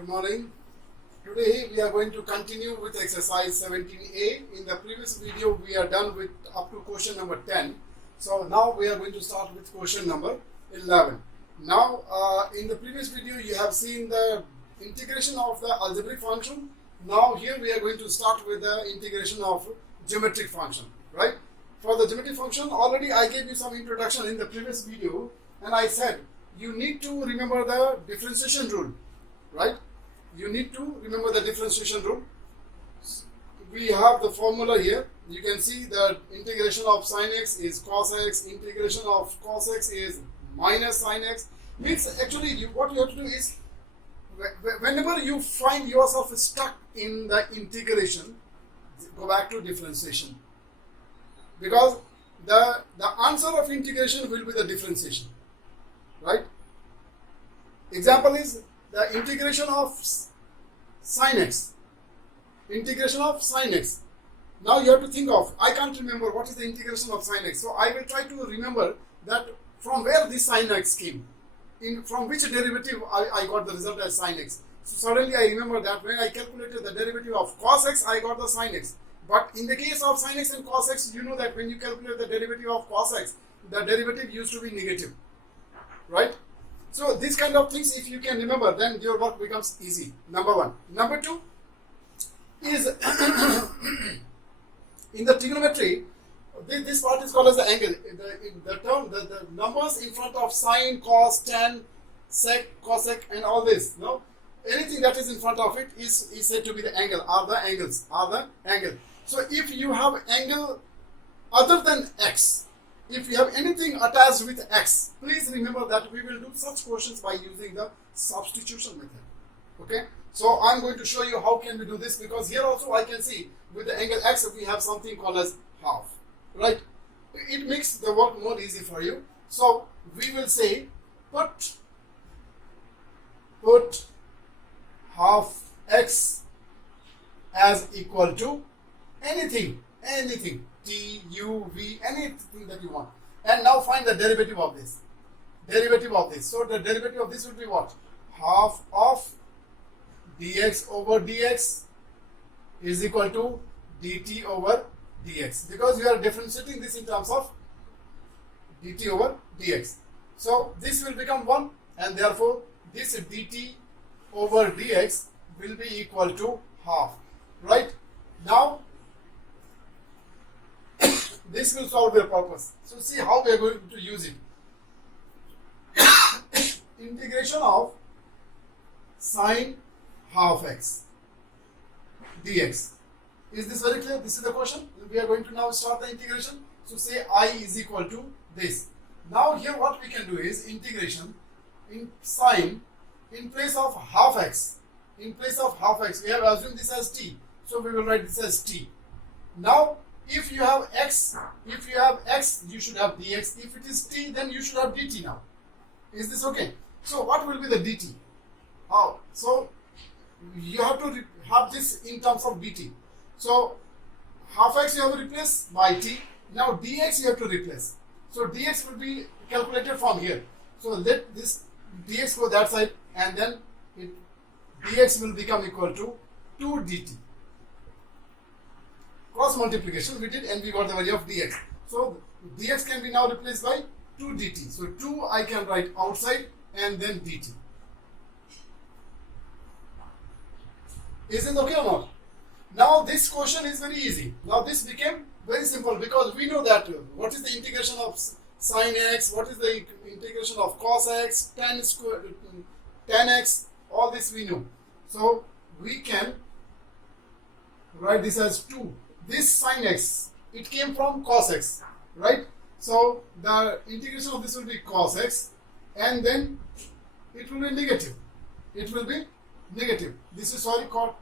Good morning. Today we are going to continue with exercise 17a. In the previous video we are done with up to question number 10. So now we are going to start with question number 11. Now in the previous video you have seen the integration of the algebraic function. Now here we are going to start with the integration of geometric function, right? For the geometric function, already I gave you some introduction in the previous video, and I said you need to remember the differentiation rule, right? You need to remember the differentiation rule. We have the formula here. You can see that integration of sin x is cos x, integration of cos x is minus sin x. Means actually what you have to do is, whenever you find yourself stuck in the integration, go back to differentiation, because the answer of integration will be the differentiation, right? Example is the integration of sin x. Integration of sin x. Now you have to think of, I can't remember what is the integration of sin x. So I will try to remember that from where this sin x came. From which derivative I got the result as sin x. So suddenly I remember that when I calculated the derivative of cos x, I got the sin x. But in the case of sin x and cos x, you know that when you calculate the derivative of cos x, the derivative used to be negative, right? So these kind of things, if you can remember, then your work becomes easy. Number one. Number two is in the trigonometry, this part is called as the angle. The numbers in front of sine, cos, tan, sec, cosec, and all this, no? Anything that is in front of it is said to be the angle, are the angles, are the angle. So if you have angle other than x, if you have anything attached with x, please remember that we will do such questions by using the substitution method. Okay? So I'm going to show you how can we do this, because here also I can see with the angle x we have something called as half, right? It makes the work more easy for you. So we will say put half x as equal to anything, t, u, v, anything that you want, and now find the derivative of this. So the derivative of this will be what? Half of dx over dx is equal to dt over dx, because we are differentiating this in terms of dt over dx. So this will become 1, and therefore this dt over dx will be equal to half, right? Now this will solve their purpose. So see how we are going to use it. Integration of sine half x dx. Is this very clear? This is the question. We are going to now start the integration. So say I is equal to this. Now here what we can do is integration in sine, in place of half x. In place of half x, we have assumed this as t. So we will write this as t. Now if you have x, you should have dx. If it is t, then you should have dt now. Is this okay? So what will be the dt? How? So you have to have this in terms of dt. So half x you have to replace by t. Now dx you have to replace. So dx will be calculated from here. So let this dx go that side, and then dx will become equal to 2 dt. Cross multiplication we did, and we got the value of dx. So dx can be now replaced by 2 dt. So 2 I can write outside, and then dt. Is it okay or not? Now this question is very easy. Now this became very simple, because we know that what is the integration of sin x, what is the integration of cos x, tan x, all this we know. So we can write this as 2. This sin x, it came from cos x, right? So the integration of this will be cos x, and then it will be negative. It will be negative. This is called,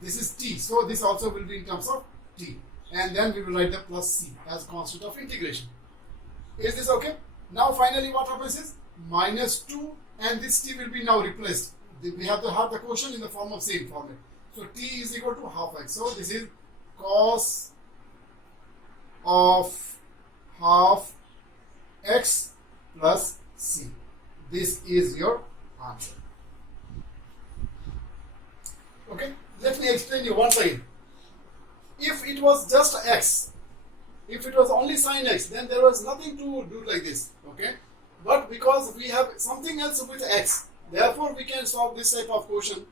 this is t. So this also will be in terms of t. And then we will write the plus c as constant of integration. Is this okay? Now finally what happens is minus 2, and this t will be now replaced. We have to have the quotient in the form of same format. So t is equal to half x. So this is cos of half x plus c. This is your answer. let me explain you once again. If it was just x, if it was only sine x, then there was nothing to do like this, okay? But because we have something else with x, therefore we can solve this type of question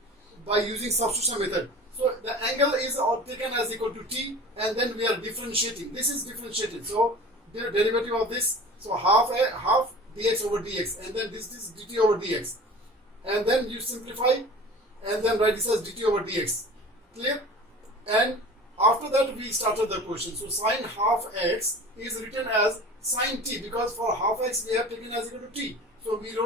by using substitution method. So the angle is taken as equal to t, and then we are differentiating. This is differentiated. So the derivative of this, so half dx over dx, and then this is dt over dx, and then you simplify, and then write this as dt over dx. Clear? And after that we started the question. So sine half x is written as sine t, because for half x we have taken as equal to t. So we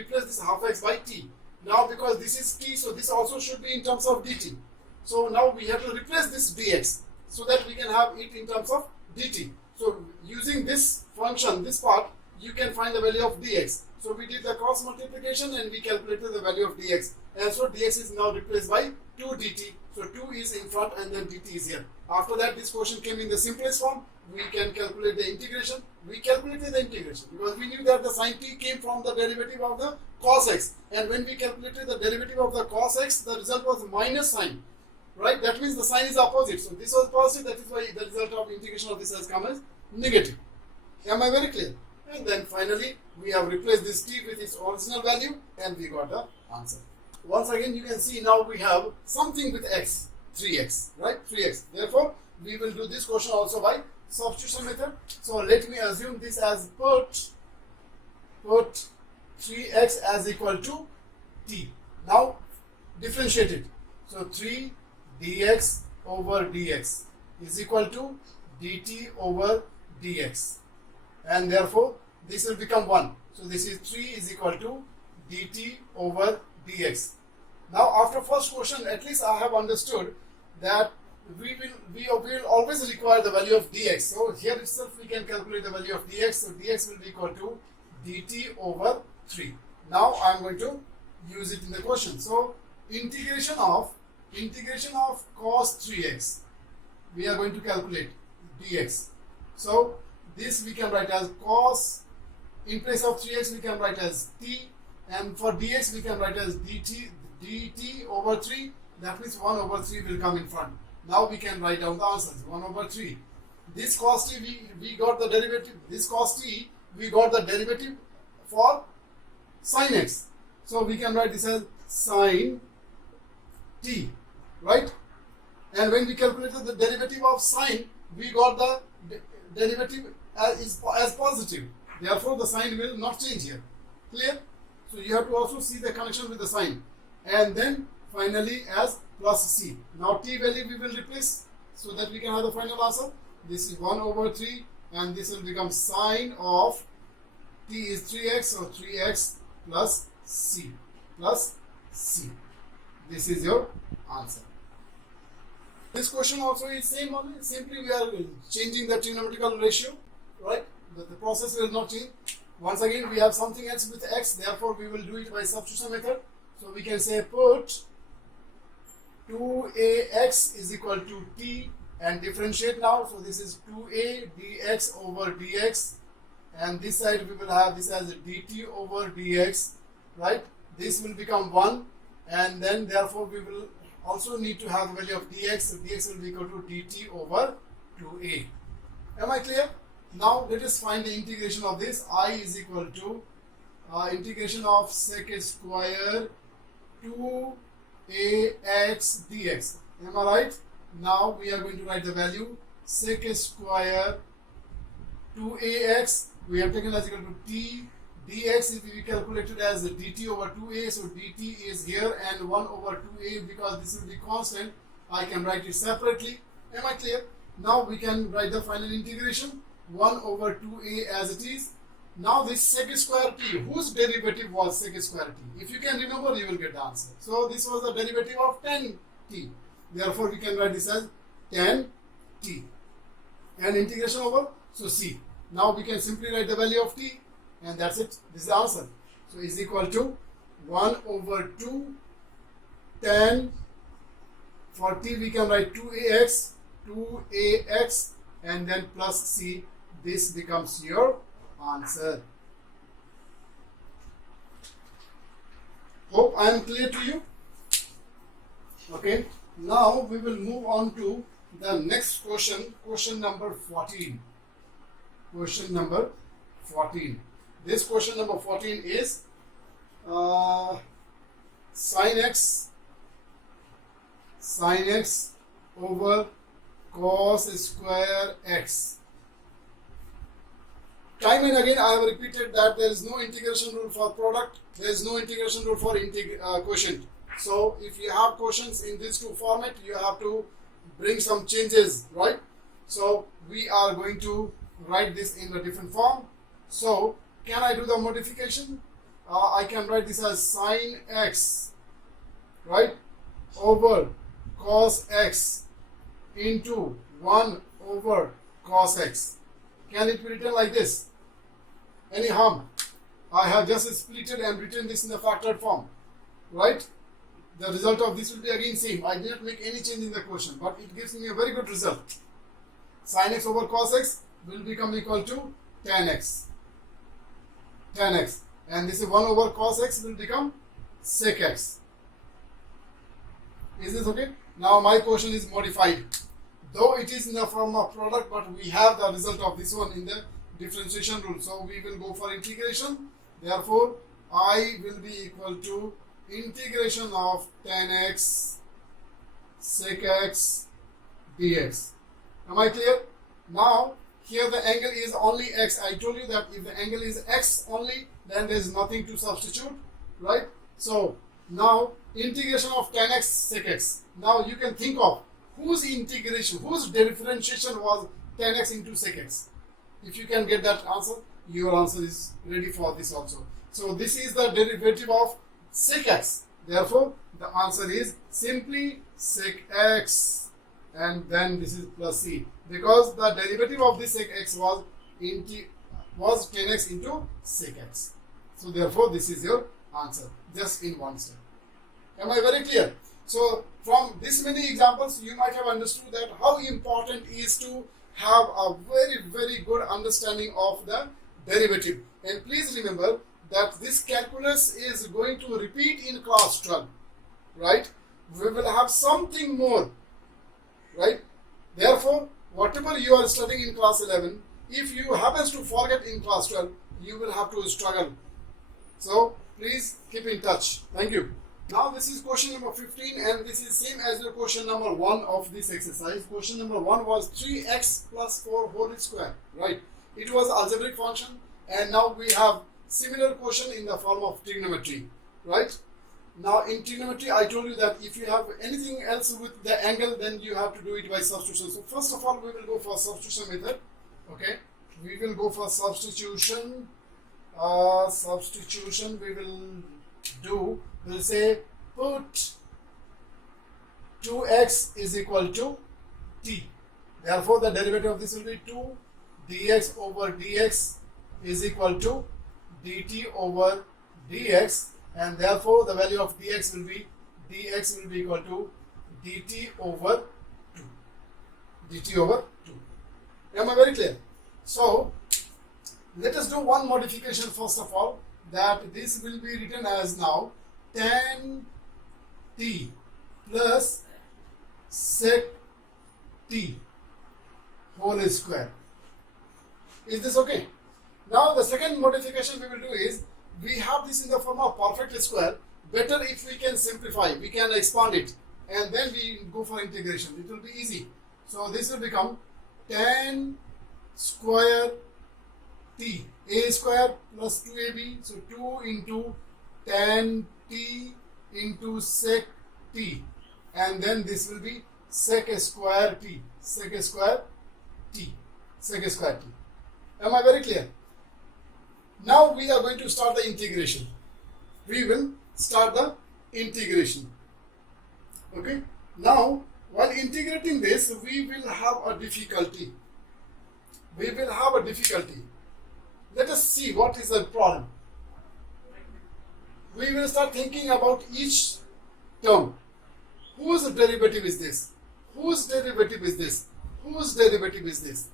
replace this half x by t. Now because this is t, so this also should be in terms of dt. So now we have to replace this dx so that we can have it in terms of dt. So using this function, this part, you can find the value of dx. So we did the cross multiplication and we calculated the value of dx. And so dx is now replaced by 2 dt. So 2 is in front and then dt is here. After that, this question came in the simplest form. We can calculate the integration. We calculated the integration because we knew that the sine t came from the derivative of the cos x. And when we calculated the derivative of the cos x, the result was minus sine. Right? That means the sign is opposite. So this was positive. That is why the result of integration of this has come as negative. Am I very clear? And then finally, we have replaced this t with its original value and we got the answer. Once again, you can see now we have something with x, 3x, right? 3x. Therefore, we will do this question also by substitution method. So let me assume this as put 3x as equal to t. Now differentiate it. So 3 dx over dx is equal to dt over dx, and therefore this will become 1. So this is 3 is equal to dt over dx. Now after first question, at least I have understood that we will always require the value of dx. So here itself we can calculate the value of dx. So dx will be equal to dt over 3. Now I am going to use it in the question. So integration of cos 3x, we are going to calculate dx. So this we can write as cos, in place of 3x we can write as t, and for dx we can write as dt over 3. That means 1 over 3 will come in front. Now we can write down the answers. 1 over 3. This cos t we got the derivative. This cos t we got the derivative for sin x. So we can write this as sin t, right? And when we calculated the derivative of sine, we got the derivative as positive. Therefore, the sign will not change here. Clear? So you have to also see the connection with the sign. And then finally as plus c. Now t value we will replace so that we can have the final answer. This is 1 over 3 and this will become sine of t is 3x, so 3x plus c. This is your answer. This question also is same only. Simply we are changing the trigonometrical ratio, right? The process will not change. Once again, we have something else with x, therefore we will do it by substitution method. So we can say put 2ax is equal to t and differentiate now. So this is 2a dx over dx, and this side we will have this as dt over dx, right? This will become 1, and then therefore we will also need to have the value of dx. So dx will be equal to dt over 2a. Am I clear? Now let us find the integration of this. I is equal to integration of sec square 2ax dx. Am I right? Now we are going to write the value sec square 2ax. We have taken as equal to t. Dx is we calculated as dt over 2a. So dt is here and 1 over 2a, because this will be constant. I can write it separately. Am I clear? Now we can write the final integration. 1 over 2a as it is. Now this sec square t, whose derivative was sec square t? If you can remember, you will get the answer. So this was the derivative of tan t. Therefore we can write this as tan t. And integration over, so c. Now we can simply write the value of t, and that's it. This is the answer. So is equal to 1 over 2 tan, for t we can write 2ax, and then plus c. This becomes your answer. Hope I am clear to you. Okay. Now we will move on to the next question, question number 14. Question number 14. This question number 14 is sin x over cos square x. Time and again I have repeated that there is no integration rule for product, there is no integration rule for quotient. So if you have quotients in these two format, you have to bring some changes, right? So we are going to write this in a different form. So can I do the modification? I can write this as sin x, right, over cos x into 1 over cos x. Can it be written like this? Any harm? I have just split it and written this in the factored form, right? The result of this will be again same. I did not make any change in the quotient, but it gives me a very good result. Sin x over cos x will become equal to tan x. Tan x. And this is 1 over cos x will become sec x. Is this okay? Now my quotient is modified. Though it is in the form of product, but we have the result of this one in the differentiation rule. So we will go for integration. Therefore, I will be equal to integration of tan x sec x dx. Am I clear? Now, here the angle is only x. I told you that if the angle is x only, then there is nothing to substitute, right? So, now integration of tan x sec x. Now you can think of whose integration, whose differentiation was tan x into sec x. If you can get that answer, your answer is ready for this also. So this is the derivative of sec x. Therefore, the answer is simply sec x, and then this is plus c, because the derivative of this sec x was tan x into sec x. So therefore, this is your answer, just in one step. Am I very clear? So from this many examples, you might have understood that how important is to have a very good understanding of the derivative. And please remember that this calculus is going to repeat in class 12, right? We will have something more, right? Therefore, whatever you are studying in class 11, if you happen to forget in class 12, you will have to struggle. So please keep in touch. Thank you. Now this is question number 15, and this is same as the question number 1 of this exercise. Question number 1 was 3x plus 4 whole square, right? It was algebraic function, and now we have similar question in the form of trigonometry, right? Now in trigonometry, I told you that if you have anything else with the angle, then you have to do it by substitution. So first of all, we will go for substitution method. Okay, we will go for substitution. Substitution we will do. We'll say put 2x is equal to t. Therefore, the derivative of this will be 2 dx over dx is equal to dt over dx, and therefore the value of dx will be equal to dt over 2. dt over 2. Am I very clear? So let us do one modification first of all, that this will be written as now tan t plus sec t whole square. Is this okay? Now the second modification we will do is, we have this in the form of perfect square. Better if we can simplify, we can expand it, and then we go for integration. It will be easy. So this will become tan square t, a square plus 2ab, so 2 into tan t into sec t, and then this will be sec square t, sec square t, sec square t. Am I very clear? Now we are going to start the integration. We will start the integration. Okay. Now, while integrating this, we will have a difficulty. We will have a difficulty. Let us see what is the problem. We will start thinking about each term. Whose derivative is this? Whose derivative is this? Whose derivative is this?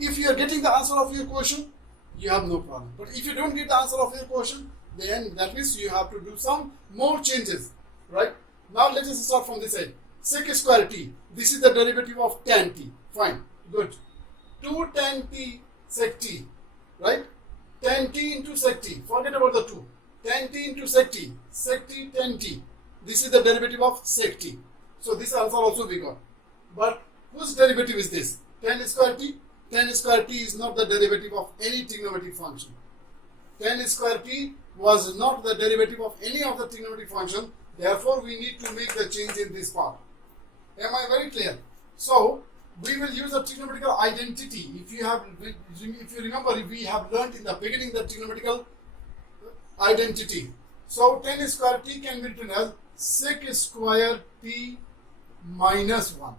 If you are getting the answer of your question, you have no problem. But if you don't get the answer of your question, then that means you have to do some more changes, right? Now let us start from this side. sec square t. This is the derivative of tan t. Fine, good. 2 tan t sec t, right? Tan t into sec t. Forget about the 2. Tan t into sec t. Sec t tan t. This is the derivative of sec t. So this answer also we got. But whose derivative is this? Tan square t? Tan square t is not the derivative of any trigonometric function. Tan square t was not the derivative of any of the trigonometric function. Therefore, we need to make the change in this part. Am I very clear? So, we will use a trigonometrical identity. If you remember, we have learned in the beginning the trigonometrical identity. So, tan square t can be written as sec square t minus 1.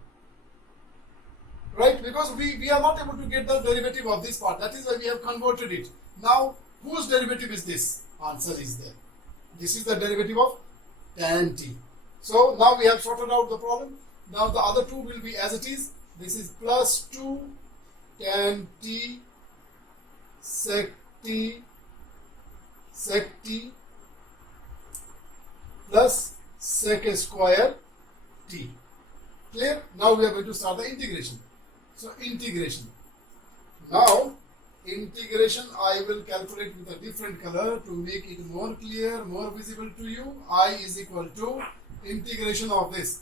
Right? Because we are not able to get the derivative of this part. That is why we have converted it. Now, whose derivative is this? Answer is there. This is the derivative of tan t. So, now we have sorted out the problem. Now, the other two will be as it is. This is plus 2 tan t sec t plus sec square t. Clear? Now we are going to start the integration. So integration. Now integration I will calculate with a different color to make it more clear, more visible to you. I is equal to integration of this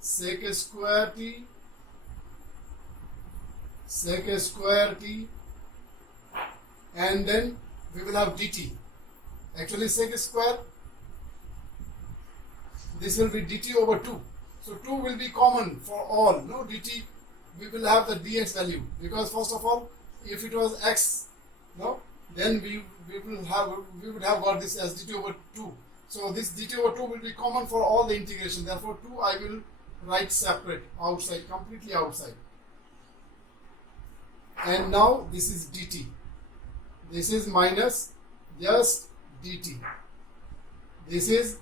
sec square t and then we will have dt. Actually sec square, this will be dt over 2. So 2 will be common for all. No dt, we will have the dx value, because first of all, if it was x, no, then we would have got this as dt over 2. So this dt over 2 will be common for all the integration. Therefore 2 I will write separate, outside, completely outside. And now this is dt. This is minus just dt. This is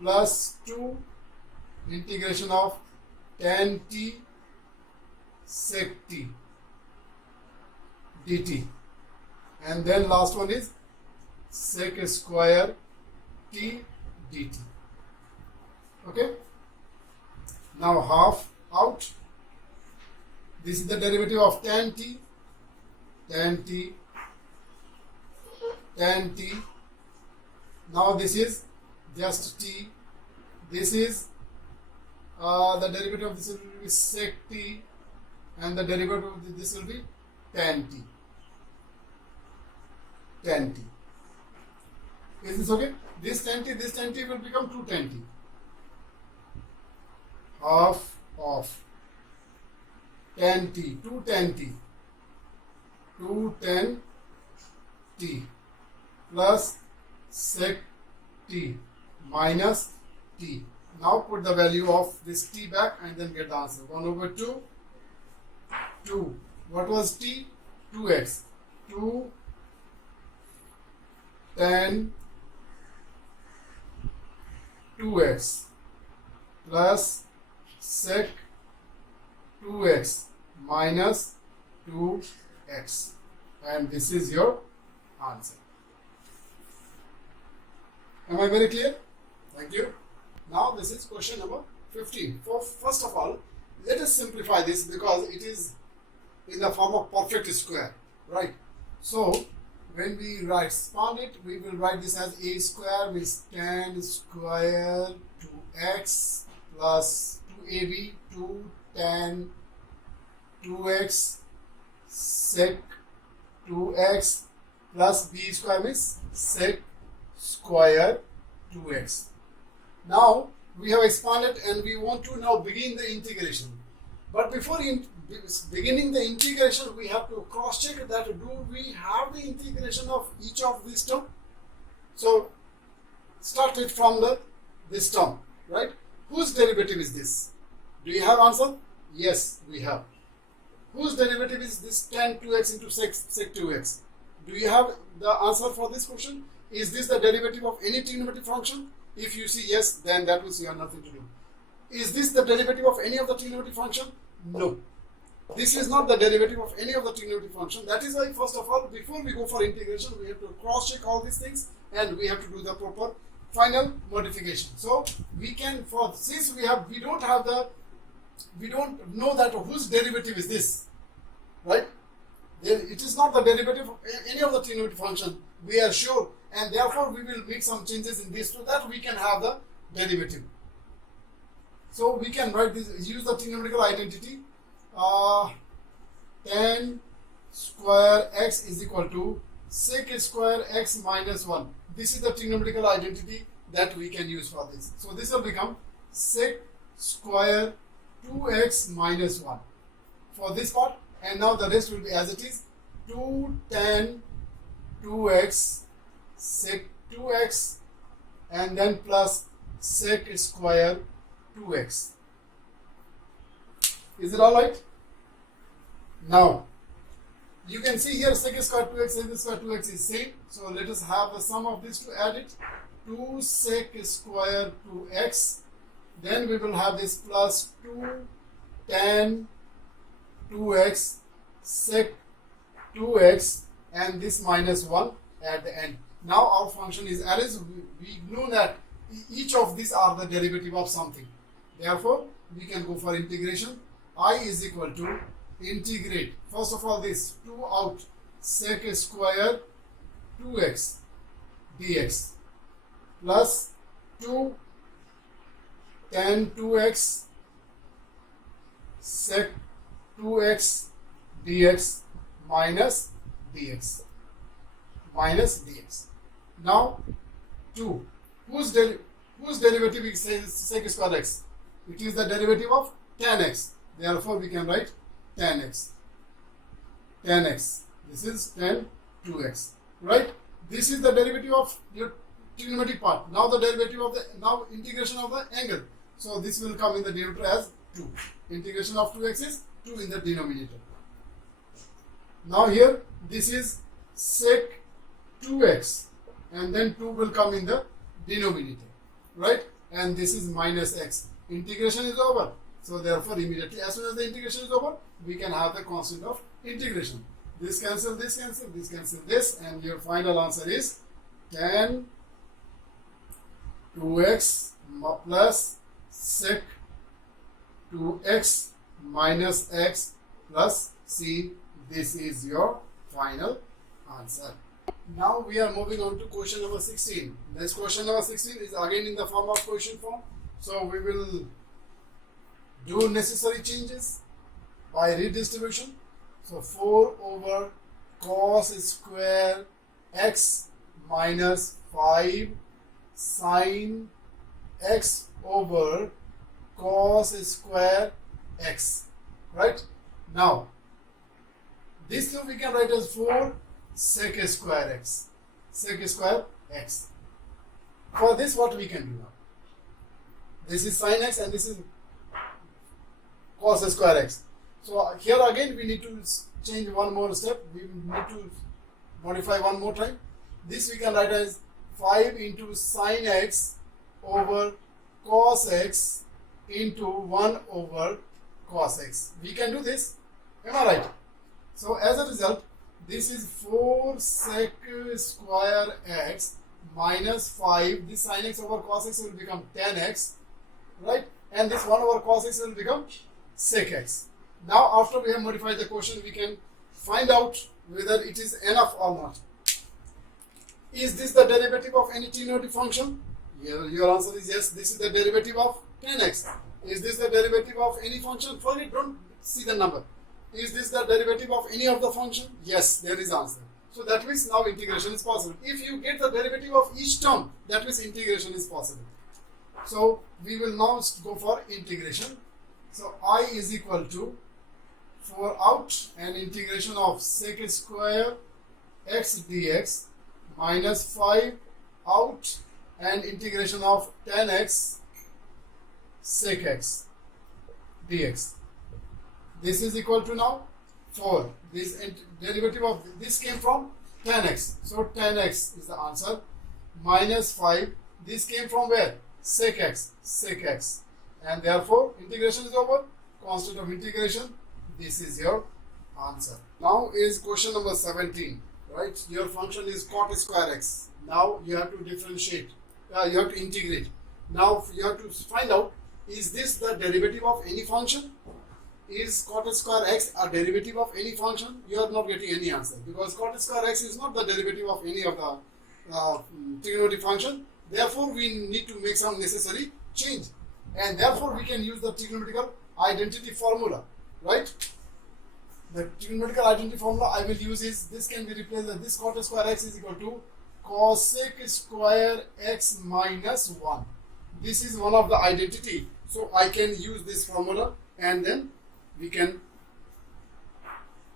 plus 2 integration of tan t sec t dt, and then last one is sec square t dt. Okay, now half out. This is the derivative of tan t. Now this is just t. This is the derivative of this will be sec t, and the derivative of this will be tan t. Is this okay? This tan t will become 2 tan t. Half of tan t, 2 tan t plus sec t minus t. Now put the value of this t back and then get the answer. 1 over 2. What was t? 2x. 2 tan 2x plus sec 2x minus 2x. And this is your answer. Am I very clear? Thank you. Now this is question number 15. First of all, let us simplify this because it is in the form of perfect square, right? So when we expand it, we will write this as a square means tan square 2x plus 2ab 2 tan 2x sec 2x plus b square means sec square 2x. Now we have expanded and we want to now begin the integration. But before beginning the integration, we have to cross check that do we have the integration of each of these terms. So start it from this term, right? Whose derivative is this? Do you have answer? Yes, we have. Whose derivative is this tan 2x into sec 2x? Do you have the answer for this question? Is this the derivative of any trigonometric function? If you see yes, then that means you have nothing to do. Is this the derivative of any of the trigonometric function? No. This is not the derivative of any of the trigonometric function. That is why, first of all, before we go for integration, we have to cross-check all these things and we have to do the proper final modification. So we can, for since we don't know that whose derivative is this, right? Then it is not the derivative of any of the trigonometric function, we are sure, and therefore we will make some changes in this so that we can have the derivative. So we can write this, use the trigonometrical identity. Tan square x is equal to sec square x minus 1. This is the trigonometrical identity that we can use for this. So this will become sec square 2x minus 1 for this part, and now the rest will be as it is, 2 tan 2x sec 2x and then plus sec square 2x. Is it alright? Now you can see here sec square 2x, sec square 2x is same. So let us have the sum of these to add it. 2 sec square 2x. Then we will have this plus 2 tan 2x sec 2x and this minus 1 at the end. Now our function is arranged. We know that each of these are the derivative of something. Therefore, we can go for integration. I is equal to integrate. First of all, this 2 out sec square 2x dx plus 2 tan 2x sec 2x dx minus dx. Now 2. Whose derivative is sec square x? It is the derivative of tan x. Therefore, we can write tan x. Tan x. This is tan 2x. Right? This is the derivative of your trigonometric part. Now the derivative of now integration of the angle. So this will come in the denominator as 2. Integration of 2x is 2 in the denominator. Now here this is sec 2x and then 2 will come in the denominator, right? And this is minus x. Integration is over. So therefore immediately as soon as the integration is over, we can have the constant of integration. This cancel, this cancel, this cancel, this, and your final answer is tan 2x plus sec 2x minus x plus c. This is your final answer. Now we are moving on to question number 16. This question number 16 is again in the form of question form. So we will do necessary changes by redistribution. So 4 over cos square x minus 5 sin x over cos square x. Right? Now this two we can write as 4 sec square x. Sec square x. For this, what we can do now? This is sin x and this is cos square x. So here again we need to change one more step. We need to modify one more time. This we can write as 5 into sin x over cos x into 1 over cos x. We can do this. Am I right? So as a result, this is 4 sec square x minus 5. This sin x over cos x will become tan x, right? And this 1 over cos x will become sec x. Now after we have modified the quotient, we can find out whether it is enough or not. Is this the derivative of any trigonometric function? Your answer is yes. This is the derivative of tan x. Is this the derivative of any function? Forget, don't see the number. Is this the derivative of any of the function? Yes, there is answer. So that means now integration is possible. If you get the derivative of each term, that means integration is possible. So we will now go for integration. So I is equal to 4 out and integration of sec square x dx minus 5 out and integration of tan x sec x dx. This is equal to now 4. This derivative of this came from tan x. So tan x is the answer. Minus 5. This came from where? Sec x. Sec x. And therefore integration is over. Constant of integration. This is your answer. Now is question number 17. Right? Your function is cot square x. Now you have to differentiate you have to integrate. Now you have to find out, is this the derivative of any function? Is cot square x a derivative of any function? You are not getting any answer, because cot square x is not the derivative of any of the trigonometric function. Therefore, we need to make some necessary change, and therefore we can use the trigonometrical identity formula, right? The trigonometrical identity formula I will use is, this can be replaced as this cot square x is equal to cosec square x minus 1. This is one of the identity, so I can use this formula and then we can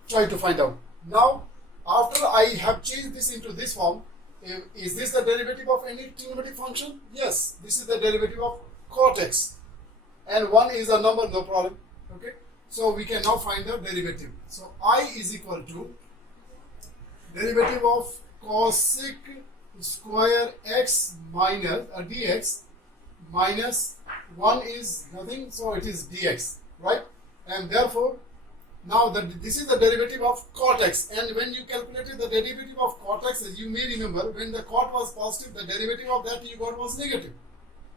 try to find out. Now, after I have changed this into this form, is this the derivative of any trigonometric function? Yes, this is the derivative of cot x, and 1 is a number, no problem. Okay, so we can now find the derivative. So I is equal to derivative of cosec square x minus dx minus 1 is nothing, so it is dx, right? And therefore, now this is the derivative of cot x, and when you calculated the derivative of cot x, you may remember when the cot was positive, the derivative of that you got was negative.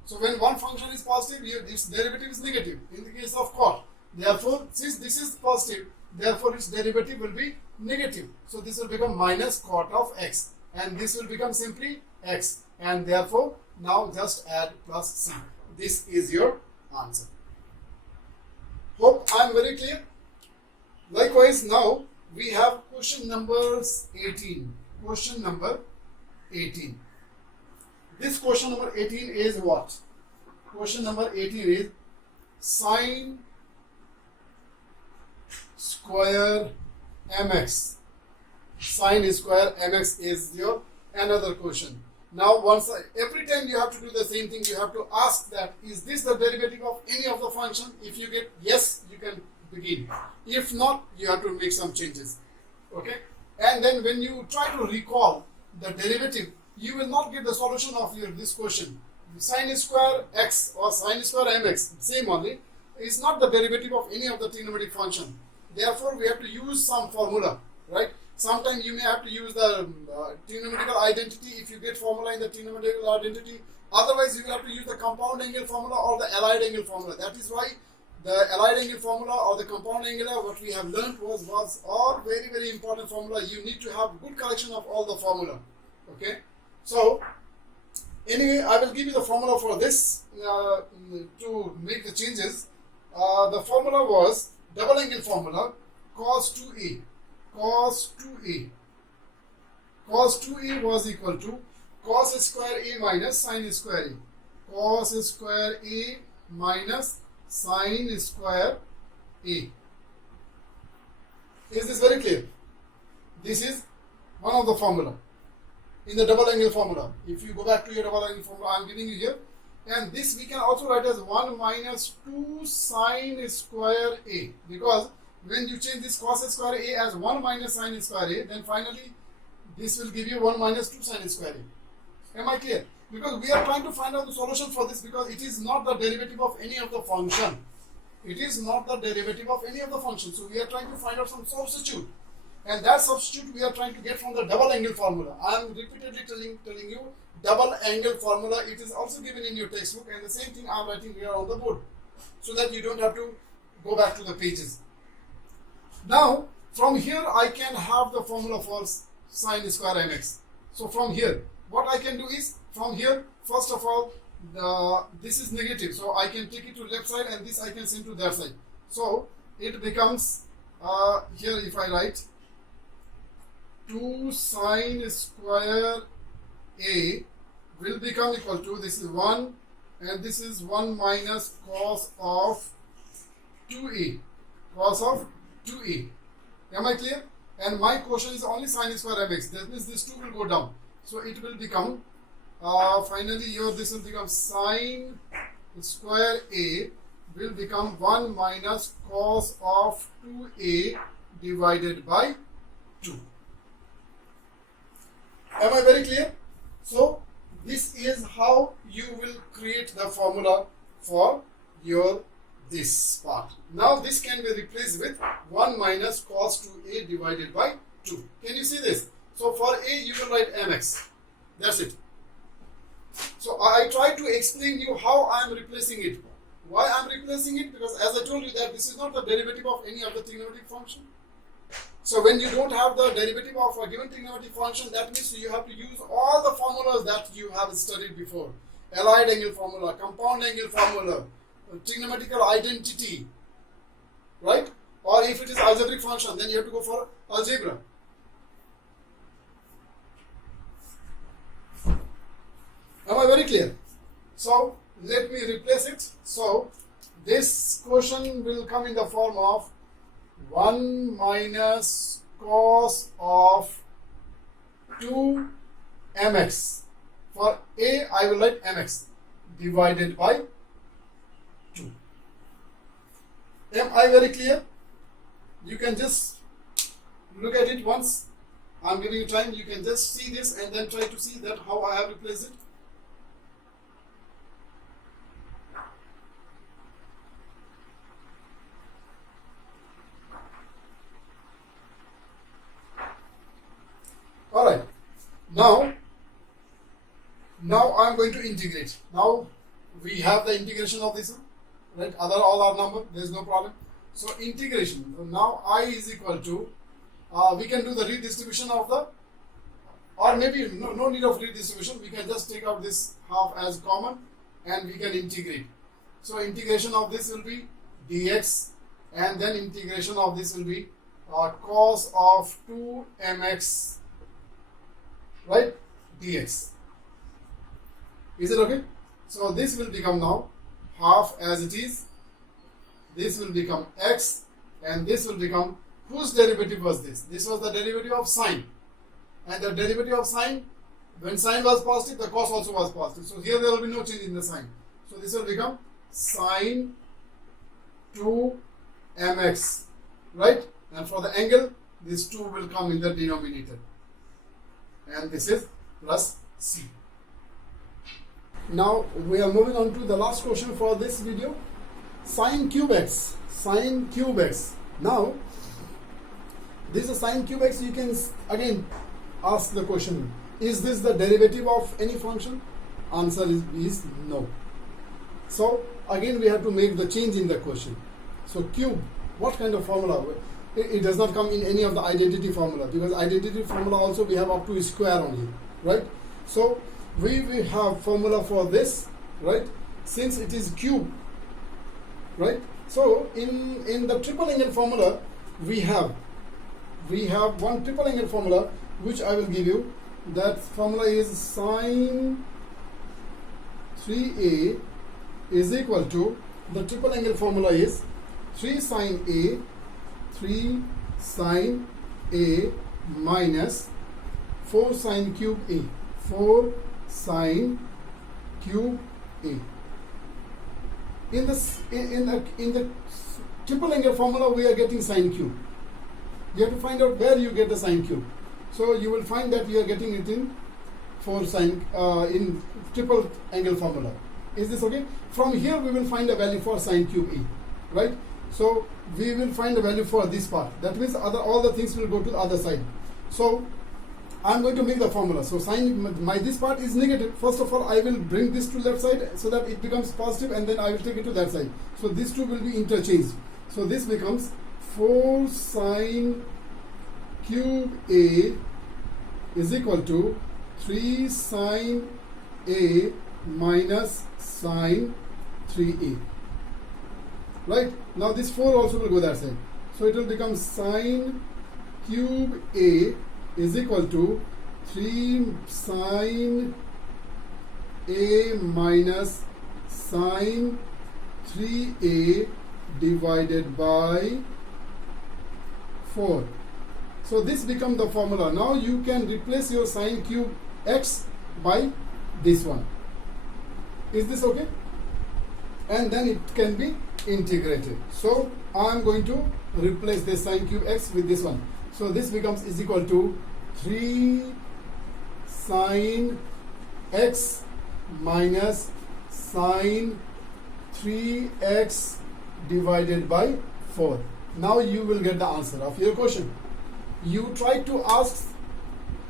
So when one function is positive, its derivative is negative in the case of cot. Therefore, since this is positive, therefore its derivative will be negative. So this will become minus cot of x, and this will become simply x, and therefore now just add plus c. This is your answer. Hope I am very clear. Likewise, now we have question number 18. Question number 18. This question number 18 is what? Question number 18 is sine square mx. Sine square mx is your another question. Now, every time you have to do the same thing, you have to ask that, is this the derivative of any of the function? If you get yes, you can begin. If not, you have to make some changes. Okay? And then when you try to recall the derivative, you will not get the solution of this question. Sine square x or sine square mx, same only, is not the derivative of any of the trigonometric function. Therefore, we have to use some formula, right? Sometimes you may have to use the trigonometrical identity if you get formula in the trigonometrical identity. Otherwise, you will have to use the compound angle formula or the allied angle formula. That is why the allied angle formula or the compound angle, what we have learned was all very, very important formula. You need to have good collection of all the formula. Okay. So, anyway, I will give you the formula for this to make the changes. The formula was double angle formula, cos 2a. Cos 2a. Cos 2a was equal to cos square a minus sine square a. Cos square a minus sine square a. Is this very clear? This is one of the formula in the double angle formula. If you go back to your double angle formula, I am giving you here. And this we can also write as 1 minus 2 sine square a, because when you change this cos square a as 1 minus sine square a, then finally this will give you 1 minus 2 sine square a. Am I clear? Because we are trying to find out the solution for this, because it is not the derivative of any of the function. It is not the derivative of any of the function. So we are trying to find out some substitute. And that substitute we are trying to get from the double angle formula. I am repeatedly telling you double angle formula. It is also given in your textbook, and the same thing I am writing here on the board, so that you don't have to go back to the pages. Now, from here I can have the formula for sine square mx. So from here, what I can do is, from here, first of all, this is negative, so I can take it to left side, and this I can send to that side. So it becomes, here if I write 2 sine square a will become equal to, this is 1, and this is 1 minus cos of 2a. Cos of 2a. Am I clear? And my quotient is only sine square mx. That means this 2 will go down. So it will become, finally here this will become sine square a will become 1 minus cos of 2a divided by 2. Am I very clear? So this is how you will create the formula for your this part. Now this can be replaced with 1 minus cos 2a divided by 2. Can you see this? So for a you will write mx. That's it. So I try to explain you how I am replacing it. Why I am replacing it? Because as I told you that this is not the derivative of any of the trigonometric function. So when you don't have the derivative of a given trigonometric function, that means you have to use all the formulas that you have studied before. Allied angle formula, compound angle formula, trigonometrical identity, right? Or if it is algebraic function, then you have to go for algebra. Am I very clear? So let me replace it. So this quotient will come in the form of 1 minus cos of 2 mx. For a, I will write mx divided by 2. Am I very clear? You can just look at it once. I am giving you time. You can just see this and then try to see that how I have replaced it. Alright, now I am going to integrate. Now we have the integration of this one, right? All are number, there is no problem. So integration, so now I is equal to, we can do the redistribution of the, or maybe no need of redistribution, we can just take out this half as common and we can integrate. So integration of this will be dx, and then integration of this will be cos of 2 mx, right, dx. Is it okay? So this will become now half as it is. This will become x, and this will become, whose derivative was this? This was the derivative of sine. And the derivative of sine, when sine was positive, the cos also was positive. So here there will be no change in the sign. So this will become sine 2 mx, right? And for the angle, this 2 will come in the denominator. And this is plus c. Now we are moving on to the last question for this video. Sine cube x. Sine cube x. Now this is sine cube x. You can again ask the question, is this the derivative of any function? Answer is no. So again we have to make the change in the question. So cube, what kind of formula? It does not come in any of the identity formula, because identity formula also we have up to square only, right? So we will have formula for this, right? Since it is cube, right? So in the triple angle formula we have one triple angle formula which I will give you. That formula is sine 3a is equal to, the triple angle formula is 3 sine a, 3 sine a minus 4 sine cube a, 4 sine cube a. In the triple angle formula we are getting sine cube. You have to find out where you get the sine cube. So you will find that we are getting it in 4 sine in triple angle formula. Is this okay? From here we will find a value for sine cube a, right? So we will find a value for this part. That means all the things will go to the other side. So I am going to make the formula. So sine, this part is negative. First of all, I will bring this to left side so that it becomes positive, and then I will take it to that side. So these two will be interchanged. So this becomes 4 sine cube a is equal to 3 sine a minus sine 3a. Right? Now this 4 also will go that side. So it will become sine cube a is equal to 3 sine a minus sine 3a divided by 4. So this becomes the formula. Now you can replace your sine cube x by this one. Is this okay? And then it can be integrated. So I am going to replace this sine cube x with this one. So this becomes is equal to 3 sine x minus sine 3x divided by 4. Now you will get the answer of your question. You try to ask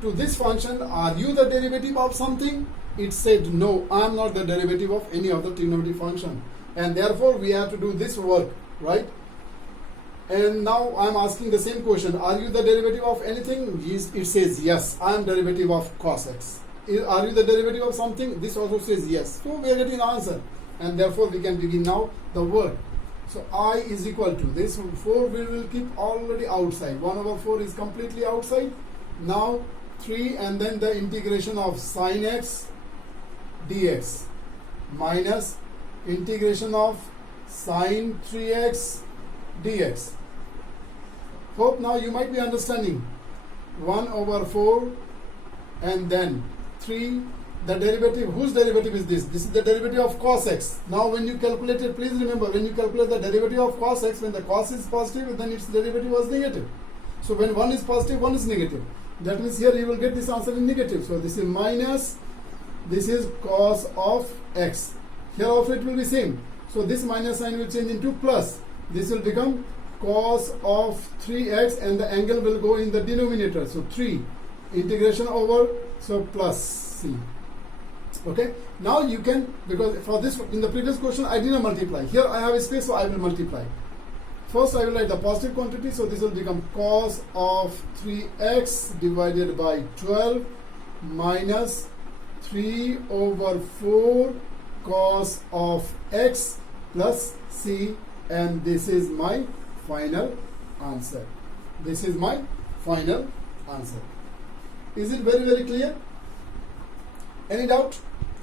to this function, are you the derivative of something? it said no, I am not the derivative of any of the trigonometric function, and therefore we have to do this work, right? And now I am asking the same question, are you the derivative of anything? It says yes, I am derivative of cos x. Are you the derivative of something? This also says yes. So we are getting an answer, and therefore we can begin now the work. So I is equal to this 4 we will keep already outside. 1 over 4 is completely outside. Now 3 and then the integration of sin x dx minus integration of sin 3x dx. Hope now you might be understanding. 1 over 4 and then 3, the derivative, whose derivative is this? This is the derivative of cos x. Now when you calculate it, please remember, when you calculate the derivative of cos x, when the cos is positive, then its derivative was negative. So when 1 is positive, 1 is negative. That means here you will get this answer in negative. So this is minus, this is cos of x. Here also it will be same. So this minus sign will change into plus. This will become cos of 3x and the angle will go in the denominator. So 3 integration over, so plus c. Okay, now you can, because for this in the previous question I did not multiply. Here I have a space, so I will multiply. First I will write the positive quantity, so this will become cos of 3x divided by 12 minus 3 over 4 cos of x plus c, and this is my final answer. This is my final answer. Is it very, very clear? Any doubt?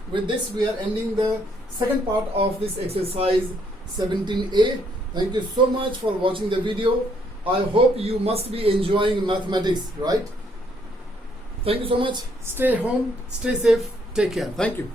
With this we are ending the second part of this exercise 17a. Thank you so much for watching the video. I hope you must be enjoying mathematics, right? Thank you so much. Stay home, stay safe, take care. Thank you.